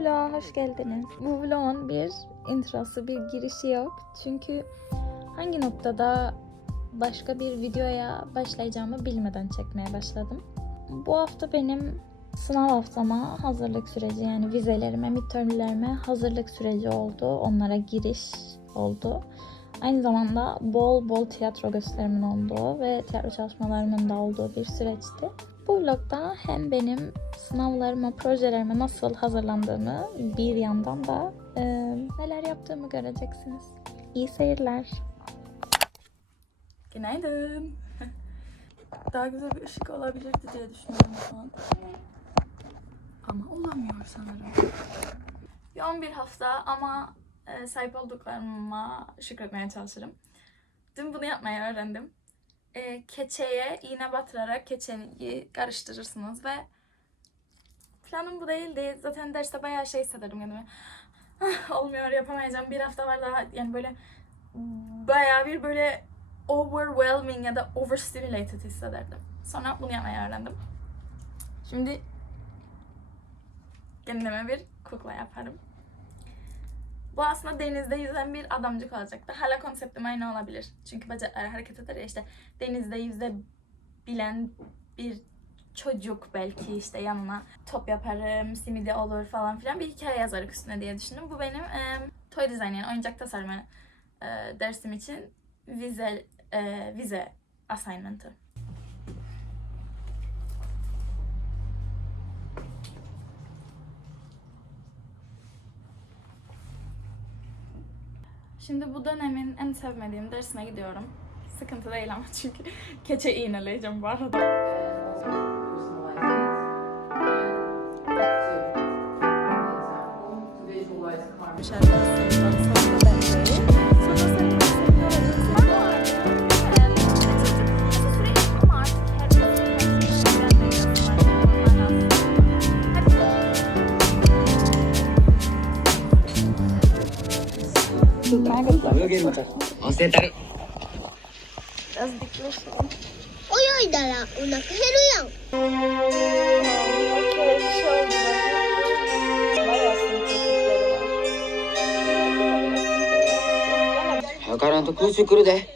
Vloga hoş geldiniz. Bu vlogun bir introsu, bir girişi yok. Çünkü hangi noktada başka bir videoya başlayacağımı bilmeden çekmeye başladım. Bu hafta benim sınav haftama hazırlık süreci yani vizelerime, midtermlerime hazırlık süreci oldu. Onlara giriş oldu. Aynı zamanda bol bol tiyatro gösterimin olduğu ve tiyatro çalışmalarımın da olduğu bir süreçti. Bu vlogda hem benim sınavlarıma, projelerime nasıl hazırlandığımı bir yandan da e, neler yaptığımı göreceksiniz. İyi seyirler. Günaydın. Daha güzel bir ışık olabilirdi diye düşünüyorum şu an. Ama olamıyor sanırım. Bir 11 hafta ama e, sahip olduklarıma şükretmeye çalışırım. Dün bunu yapmayı öğrendim. E, keçeye iğne batırarak keçeyi karıştırırsınız ve planım bu değildi. Zaten derste bayağı şey hissederim kendimi. Ah, Olmuyor yapamayacağım. Bir hafta var daha yani böyle bayağı bir böyle overwhelming ya da overstimulated hissederdim. Sonra bunu yapmayı öğrendim. Şimdi kendime bir kukla yaparım. Bu aslında denizde yüzen bir adamcık olacaktı. Hala konseptim aynı olabilir. Çünkü bacakları hareket eder ya işte denizde yüzebilen bir çocuk belki işte yanına top yaparım, simidi olur falan filan bir hikaye yazarık üstüne diye düşündüm. Bu benim e, toy design yani oyuncak tasarımı e, dersim için vize e, vize assignment'ı. Şimdi bu dönemin en sevmediğim dersine gidiyorum. Sıkıntı değil ama çünkü keçe iğneleyeceğim bu arada. Dikleşelim. 泳いだらお腹減るやん 早からんと空襲来るで。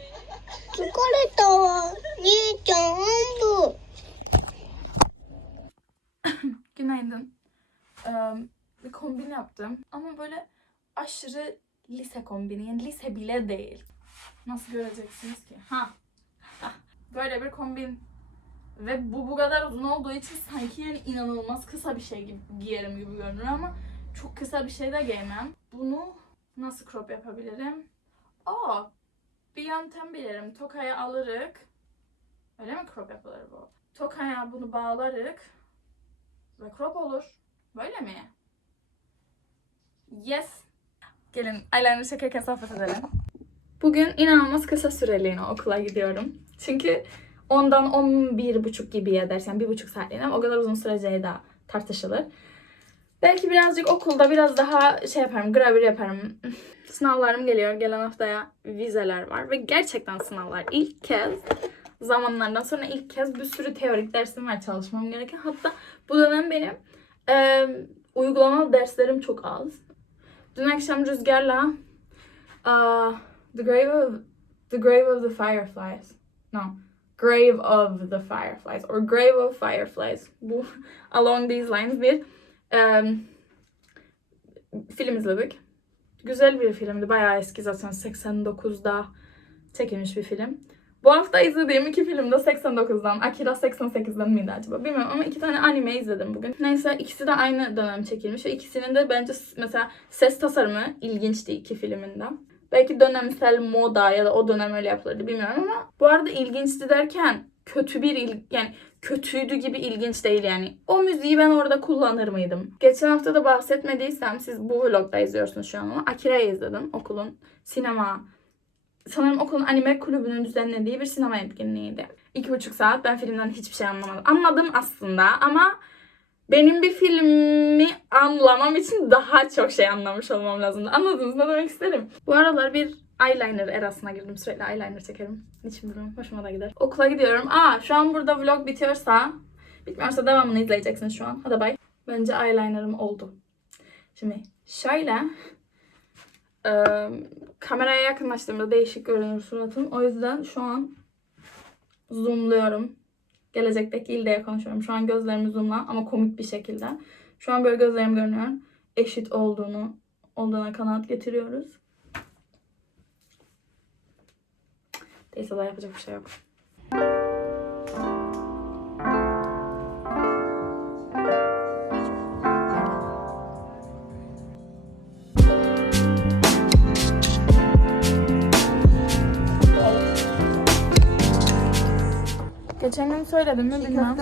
疲れたわ兄ちゃんおんぶ Günaydın. Ee, bir kombin yaptım ama böyle aşırı lise kombini. Yani lise bile değil. Nasıl göreceksiniz ki? Ha. Böyle bir kombin. Ve bu bu kadar uzun olduğu için sanki yani inanılmaz kısa bir şey gibi giyerim gibi görünür ama çok kısa bir şey de giymem. Bunu nasıl crop yapabilirim? Aa, bir yöntem bilirim. Tokaya alırık. Öyle mi crop yapılır bu? Tokaya bunu bağlarık. Ve crop olur. Böyle mi? Yes. Gelin eyeliner çekerken sohbet edelim. Bugün inanılmaz kısa süreliğine okula gidiyorum. Çünkü ondan 11 buçuk gibiye dersen bir buçuk saatliğine ama o kadar uzun süreceği de tartışılır. Belki birazcık okulda biraz daha şey yaparım, gravür yaparım. Sınavlarım geliyor. Gelen haftaya vizeler var ve gerçekten sınavlar. İlk kez zamanlardan sonra ilk kez bir sürü teorik dersim var çalışmam gereken. Hatta bu dönem benim e, uygulamalı derslerim çok az. Dün akşam Rüzgar'la uh, The Grave of The Grave of the Fireflies. No. Grave of the Fireflies or Grave of Fireflies. Bu along these lines bir um, film izledik. Güzel bir filmdi. Bayağı eski zaten 89'da çekilmiş bir film. Bu hafta izlediğim iki film de 89'dan. Akira 88'den miydi acaba? Bilmiyorum ama iki tane anime izledim bugün. Neyse ikisi de aynı dönem çekilmiş ve ikisinin de bence mesela ses tasarımı ilginçti iki filminden. Belki dönemsel moda ya da o dönem öyle yapılırdı bilmiyorum ama bu arada ilginçti derken kötü bir il yani kötüydü gibi ilginç değil yani. O müziği ben orada kullanır mıydım? Geçen hafta da bahsetmediysem siz bu vlogda izliyorsunuz şu an ama Akira'yı izledim. Okulun sinema sanırım okulun anime kulübünün düzenlediği bir sinema etkinliğiydi. İki buçuk saat ben filmden hiçbir şey anlamadım. Anladım aslında ama benim bir filmi anlamam için daha çok şey anlamış olmam lazımdı. Anladınız ne demek isterim? Bu aralar bir eyeliner erasına girdim. Sürekli eyeliner çekerim. Niçin bilmiyorum. Hoşuma da gider. Okula gidiyorum. Aa şu an burada vlog bitiyorsa bitmiyorsa devamını izleyeceksiniz şu an. Hadi bay. Bence eyelinerım oldu. Şimdi şöyle e, kameraya yakınlaştığımda değişik görünür suratım. O yüzden şu an zoomluyorum. Gelecekteki İlde'ye konuşuyorum. Şu an gözlerimi zoomla ama komik bir şekilde. Şu an böyle gözlerim görünüyor. Eşit olduğunu olduğuna kanaat getiriyoruz. Neyse daha yapacak bir şey yok. Geçen gün söyledim mi bilmem.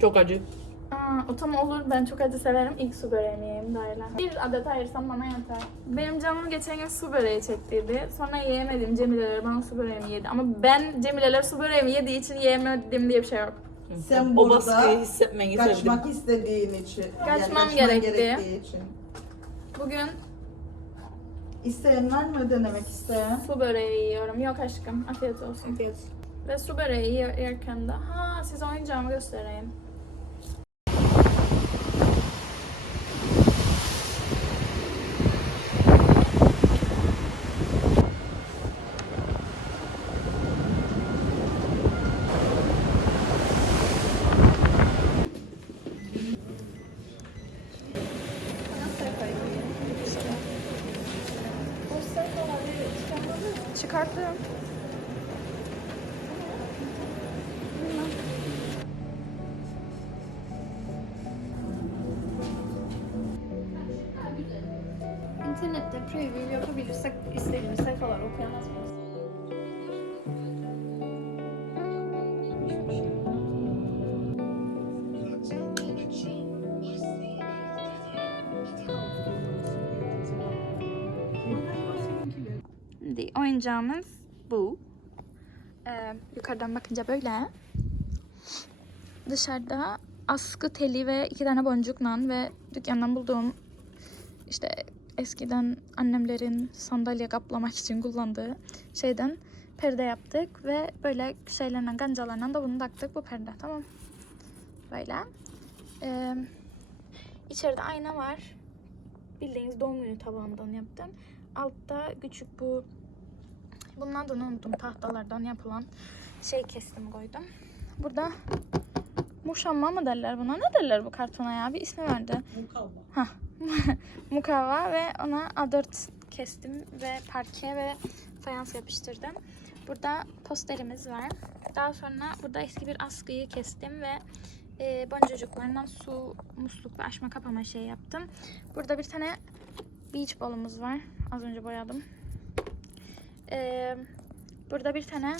Çok acı. Aa, o tam olur. Ben çok acı severim. İlk su böreğini yiyeyim dayla. Bir adet ayırsam bana yeter. Benim canım geçen gün su böreği çektiydi. Sonra yiyemedim. Cemileler bana su böreğimi yedi. Ama ben Cemileler su böreğimi yediği için yiyemedim diye bir şey yok. Sen o burada baskıyı hissetmeyi sevdim. kaçmak istediğin için. Kaçmam kaçman gerekti. gerektiği için. Bugün İsteyen var mı denemek isteyen? su böreği yiyorum. Yok aşkım. Afiyet olsun. Ve su böreği yer- yerken de ha size oyuncağımı göstereyim. İnternette preview yapabilirsek istediğimiz sayfalar okuyamaz mıyız? Oyuncağımız bu. Ee, yukarıdan bakınca böyle. Dışarıda askı teli ve iki tane boncukla ve dükkandan bulduğum işte eskiden annemlerin sandalye kaplamak için kullandığı şeyden perde yaptık ve böyle şeylerle gancalarla da bunu taktık bu perde tamam. Böyle. Ee, içeride ayna var. Bildiğiniz doğum günü tabağından yaptım. Altta küçük bu bunun adını unuttum tahtalardan yapılan şey kestim koydum. Burada muşamma mı derler buna? Ne derler bu kartona ya? Bir ismi vardı. Mukavva. mukavva ve ona A4 kestim ve parke ve fayans yapıştırdım. Burada posterimiz var. Daha sonra burada eski bir askıyı kestim ve e, boncuklarından su, musluk ve açma kapama şey yaptım. Burada bir tane beach ball'umuz var. Az önce boyadım. E, burada bir tane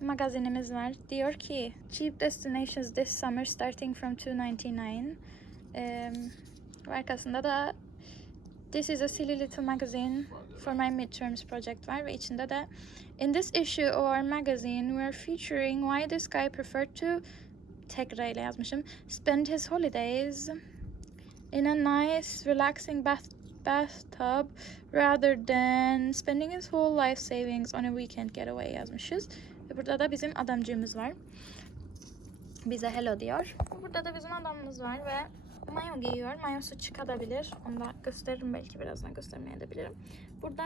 magazinimiz var. Diyor ki Cheap destinations this summer starting from 2.99 Eee, ve arkasında da This is a silly little magazine for my midterms project var ve içinde de In this issue of our magazine we are featuring why this guy preferred to tek R ile yazmışım spend his holidays in a nice relaxing bath bathtub rather than spending his whole life savings on a weekend getaway yazmışız. Ve burada da bizim adamcığımız var. Bize hello diyor. Burada da bizim adamımız var ve mayo giyiyor. Mayosu çıkabilir. Onu da gösteririm belki birazdan göstermeye de bilirim. Burada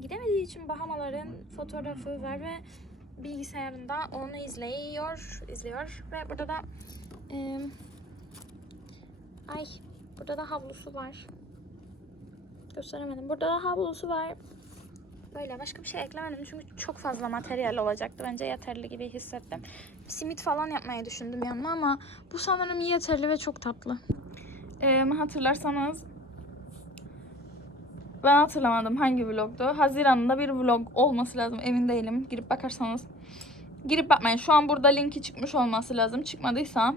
gidemediği için Bahamaların fotoğrafı var ve bilgisayarında onu izliyor, izliyor ve burada da e, ay burada da havlusu var. Gösteremedim. Burada da havlusu var. Böyle başka bir şey eklemedim çünkü çok fazla materyal olacaktı. Bence yeterli gibi hissettim. Simit falan yapmayı düşündüm yanına ama bu sanırım yeterli ve çok tatlı. Ee, hatırlarsanız ben hatırlamadım hangi vlogdu. Haziran'da bir vlog olması lazım emin değilim. Girip bakarsanız. Girip bakmayın. Şu an burada linki çıkmış olması lazım. Çıkmadıysa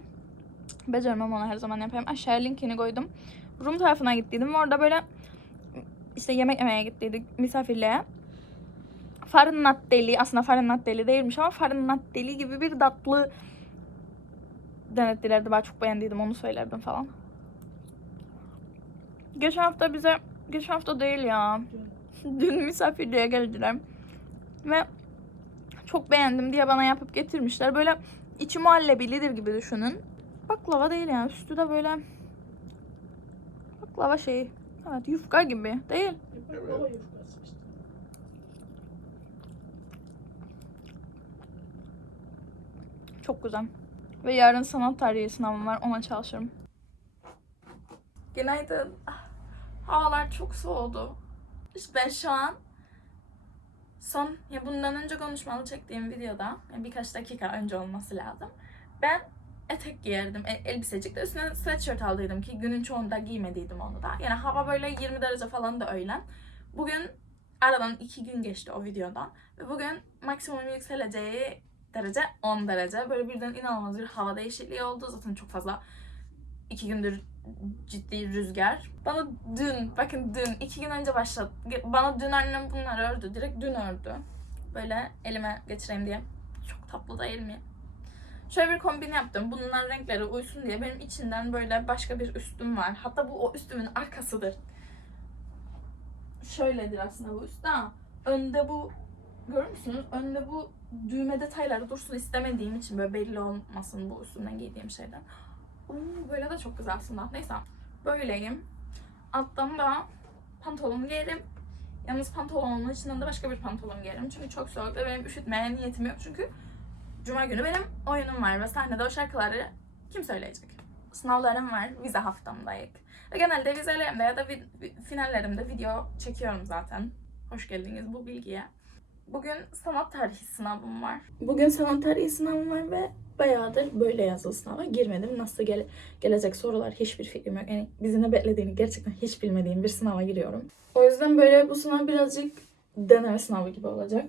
beceremem onu her zaman yapayım. Aşağıya linkini koydum. Rum tarafına gittiydim orada böyle işte yemek yemeye gittiydik misafirliğe. Farnat deli aslında farnat deli değilmiş ama farnat deli gibi bir tatlı denettilerdi. Ben çok beğendiydim onu söylerdim falan. Geçen hafta bize, geçen hafta değil ya. Dün misafirliğe geldiler. Ve çok beğendim diye bana yapıp getirmişler. Böyle içi muhallebilidir gibi düşünün. baklava değil yani. Üstü de böyle baklava şeyi. Evet yufka gibi değil. Çok güzel. Ve yarın sanat tarihi sınavım var. Ona çalışırım. Günaydın. Ah, Havalar çok soğudu. İşte ben şu an son, ya bundan önce konuşmalı çektiğim videoda, yani birkaç dakika önce olması lazım. Ben etek giyerdim, e- üstüne sweatshirt aldıydım ki günün çoğunda giymediydim onu da. Yani hava böyle 20 derece falan da öğlen. Bugün aradan 2 gün geçti o videodan. Ve bugün maksimum yükseleceği derece 10 derece. Böyle birden inanılmaz bir hava değişikliği oldu. Zaten çok fazla iki gündür ciddi rüzgar. Bana dün, bakın dün, iki gün önce başladı. Bana dün annem bunları ördü. Direkt dün ördü. Böyle elime geçireyim diye. Çok tatlı değil mi? Şöyle bir kombin yaptım. Bunların renkleri uysun diye. Benim içinden böyle başka bir üstüm var. Hatta bu o üstümün arkasıdır. Şöyledir aslında bu üst ama önde bu görür müsünüz? Önde bu düğme detayları dursun istemediğim için böyle belli olmasın bu üstümden giydiğim şeyden. Oo, böyle de çok güzel aslında. Neyse böyleyim. Alttan da pantolon giyerim. Yalnız pantolonun içinden de başka bir pantolon giyerim. Çünkü çok soğuk ve benim üşütmeye niyetim yok. Çünkü Cuma günü benim oyunum var ve sahnede o şarkıları kim söyleyecek? Sınavlarım var, vize haftamdayız. Ve genelde vizelerimde ya da vi- finallerimde video çekiyorum zaten. Hoş geldiniz bu bilgiye. Bugün sanat tarihi sınavım var. Bugün sanat tarihi sınavım var ve bayağıdır böyle yazılı sınava girmedim. Nasıl gele- gelecek sorular hiçbir fikrim yok. Yani bizi ne beklediğini gerçekten hiç bilmediğim bir sınava giriyorum. O yüzden böyle bu sınav birazcık deneme sınavı gibi olacak.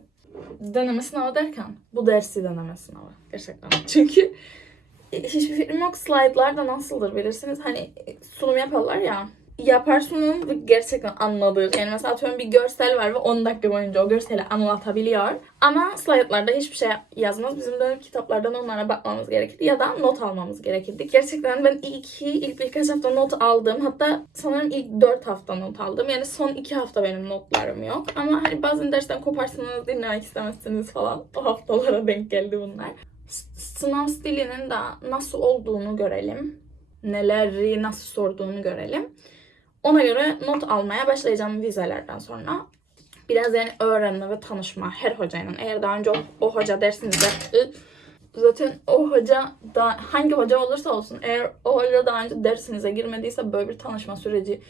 Deneme sınavı derken bu dersi deneme sınavı gerçekten. Çünkü hiçbir fikrim yok. Slaytlar da nasıldır bilirsiniz. Hani sunum yaparlar ya. Yapar sunum ve gerçekten anladır. Yani mesela atıyorum bir görsel var ve 10 dakika boyunca o görseli anlatabiliyor. Ama slaytlarda hiçbir şey yazmaz. Bizim dönem kitaplardan onlara bakmamız gerekirdi ya da not almamız gerekirdi. Gerçekten ben ilk, ilk birkaç hafta not aldım. Hatta sanırım ilk 4 hafta not aldım. Yani son 2 hafta benim notlarım yok. Ama hani bazen dersten koparsınız, dinlemek istemezsiniz falan. O haftalara denk geldi bunlar. Sınav stilinin de nasıl olduğunu görelim. Neleri nasıl sorduğunu görelim. Ona göre not almaya başlayacağım vizelerden sonra. Biraz yani öğrenme ve tanışma her hocayla. Eğer daha önce o, o hoca dersinizde zaten o hoca da hangi hoca olursa olsun eğer o hoca daha önce dersinize girmediyse böyle bir tanışma süreci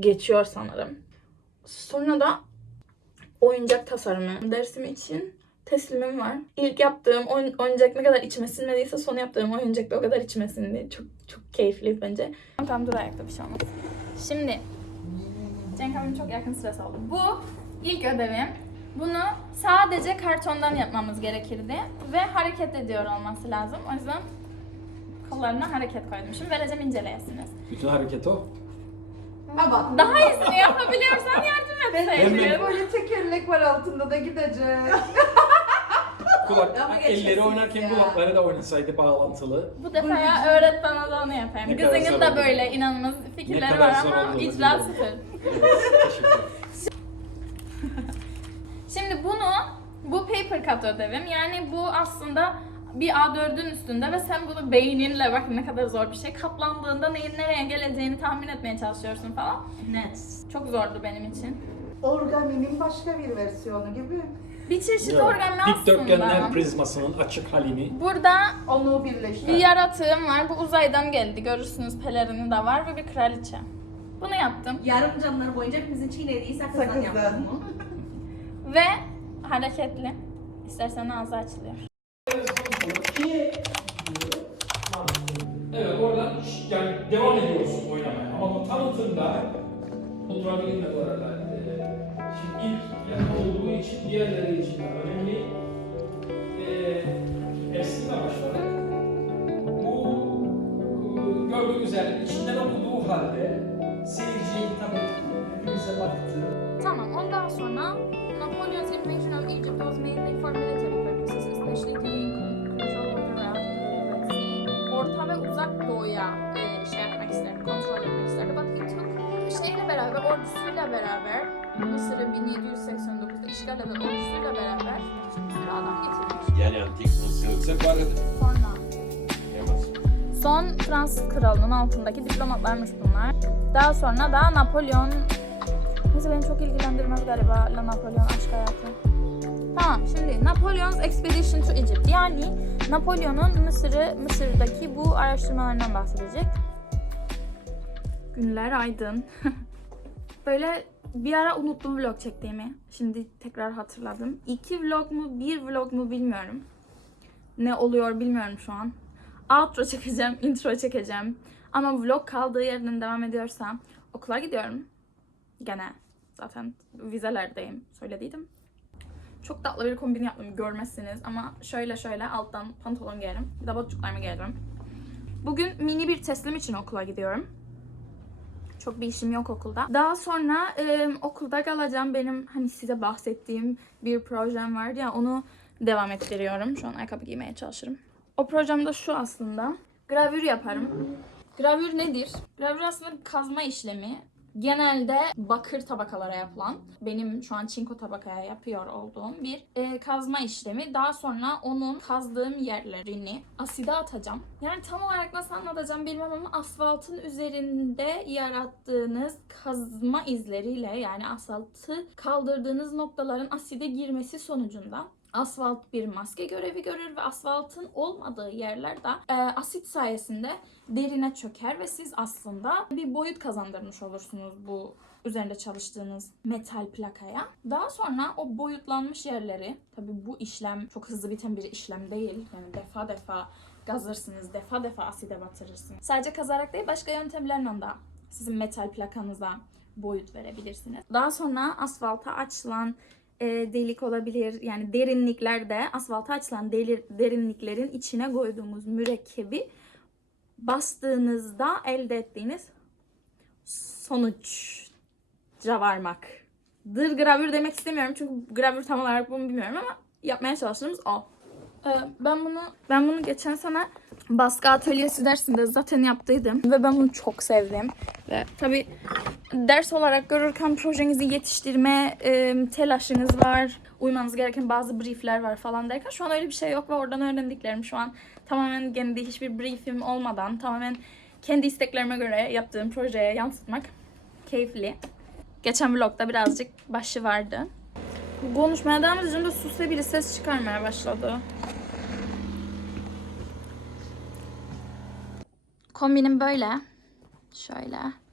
geçiyor sanırım. Sonra da oyuncak tasarımı dersim için teslimim var. İlk yaptığım oyun, oyuncak ne kadar içime sinmediyse son yaptığım oyuncak da o kadar içime sindi. Çok çok keyifli bence. Tamam dur ayakta bir şey olmaz. Şimdi Cenk abim çok yakın sırası oldu. Bu ilk ödevim. Bunu sadece kartondan yapmamız gerekirdi ve hareket ediyor olması lazım. O yüzden kollarına hareket koydum. Şimdi vereceğim inceleyesiniz. Bütün hareket o. Baba. Daha iyisini yapabiliyorsan yardım etseydin. Hemen. Böyle tekerlek var altında da gidecek. Kulak, Ama elleri oynarken ya. kulakları da oynasaydı bağlantılı. Bu defa ya öğret bana da onu yapayım. Ne kadar Kızının zor da oldu. böyle inanılmaz fikirleri kadar var zor ama oldu, icra sıfır. Teşekkür Şimdi bunu, bu paper cut ödevim. Yani bu aslında bir A4'ün üstünde ve sen bunu beyninle bak ne kadar zor bir şey. Katlandığında neyin nereye geleceğini tahmin etmeye çalışıyorsun falan. Net. Çok zordu benim için. Origami'nin başka bir versiyonu gibi. Bir çeşit Evet. origami Dikdörtgenler aslında. prizmasının açık halini. Burada Onu bir birleştir. yaratığım var. Bu uzaydan geldi. Görürsünüz pelerini de var ve bir kraliçe. Bunu yaptım. Yarım canları boyunca hepimizin çiğnediği sakızdan Sakızdan. yaptım bunu. Ve hareketli. İstersen ağzı açılıyor. Evet oradan yani devam ediyoruz oynamaya ama bu tanıtımda bu arada. Ee, Şimdi ilk yani olduğu için diğerleri için de önemli. Ee, Ersine başladık. Bu gördüğünüz üzere içinden okuduğu halde seyirciye hitap etti. Hepimize baktı. Tamam, ondan sonra Napoleon's invasion of Egypt was mainly for Sonra Yemez. Son Fransız kralının altındaki diplomatlarmış bunlar. Daha sonra da Napolyon... Neyse beni çok ilgilendirmez galiba La Napolyon aşk hayatı. Tamam şimdi Napoleon's Expedition to Egypt yani Napolyon'un Mısır'ı Mısır'daki bu araştırmalarından bahsedecek. Günler aydın. Böyle bir ara unuttum vlog çektiğimi. Şimdi tekrar hatırladım. İki vlog mu bir vlog mu bilmiyorum. Ne oluyor bilmiyorum şu an. Outro çekeceğim, intro çekeceğim. Ama vlog kaldığı yerden devam ediyorsam okula gidiyorum. Gene zaten vizelerdeyim söylediydim. Çok tatlı bir kombin yaptım görmezsiniz ama şöyle şöyle alttan pantolon giyerim. Bir de boncuklarımı giyerim. Bugün mini bir teslim için okula gidiyorum. Çok bir işim yok okulda. Daha sonra e, okulda kalacağım. Benim hani size bahsettiğim bir projem vardı ya onu devam ettiriyorum. Şu an ayakkabı giymeye çalışırım. O projem de şu aslında. Gravür yaparım. Gravür nedir? Gravür aslında kazma işlemi. Genelde bakır tabakalara yapılan, benim şu an çinko tabakaya yapıyor olduğum bir e, kazma işlemi. Daha sonra onun kazdığım yerlerini aside atacağım. Yani tam olarak nasıl anlatacağım bilmem ama asfaltın üzerinde yarattığınız kazma izleriyle yani asfaltı kaldırdığınız noktaların aside girmesi sonucunda asfalt bir maske görevi görür ve asfaltın olmadığı yerlerde e, asit sayesinde derine çöker ve siz aslında bir boyut kazandırmış olursunuz bu üzerinde çalıştığınız metal plakaya. Daha sonra o boyutlanmış yerleri, tabi bu işlem çok hızlı biten bir işlem değil. Yani defa defa gazırsınız, defa defa aside batırırsınız. Sadece kazarak değil başka yöntemlerle de sizin metal plakanıza boyut verebilirsiniz. Daha sonra asfalta açılan e, delik olabilir. Yani derinliklerde asfalta açılan delir, derinliklerin içine koyduğumuz mürekkebi bastığınızda elde ettiğiniz sonuca varmak. Dır gravür demek istemiyorum çünkü gravür tam olarak bunu bilmiyorum ama yapmaya çalıştığımız o. Ee, ben bunu ben bunu geçen sene baskı atölyesi dersinde zaten yaptıydım ve ben bunu çok sevdim ve tabii ders olarak görürken projenizi yetiştirme e, telaşınız var. Uymanız gereken bazı briefler var falan derken şu an öyle bir şey yok ve oradan öğrendiklerim şu an tamamen kendi hiçbir briefim olmadan tamamen kendi isteklerime göre yaptığım projeye yansıtmak keyifli. Geçen vlogda birazcık başı vardı. Konuşmaya devam edeceğim de sus biri ses çıkarmaya başladı. Kombinim böyle. Şöyle.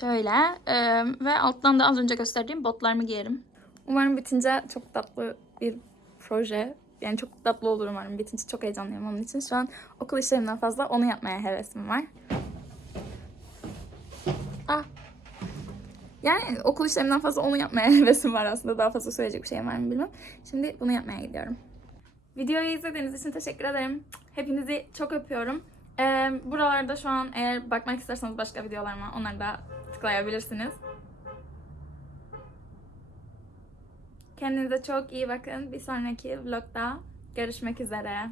Şöyle e, ve alttan da az önce gösterdiğim botlarımı giyerim. Umarım bitince çok tatlı bir proje. Yani çok tatlı olur umarım bitince. Çok heyecanlıyım onun için. Şu an okul işlerimden fazla onu yapmaya hevesim var. Ah. Yani okul işlerimden fazla onu yapmaya hevesim var aslında. Daha fazla söyleyecek bir şeyim var mı bilmem. Şimdi bunu yapmaya gidiyorum. Videoyu izlediğiniz için teşekkür ederim. Hepinizi çok öpüyorum. Ee, buralarda şu an eğer bakmak isterseniz başka videolarıma onları da tıklayabilirsiniz. Kendinize çok iyi bakın. Bir sonraki vlogda görüşmek üzere.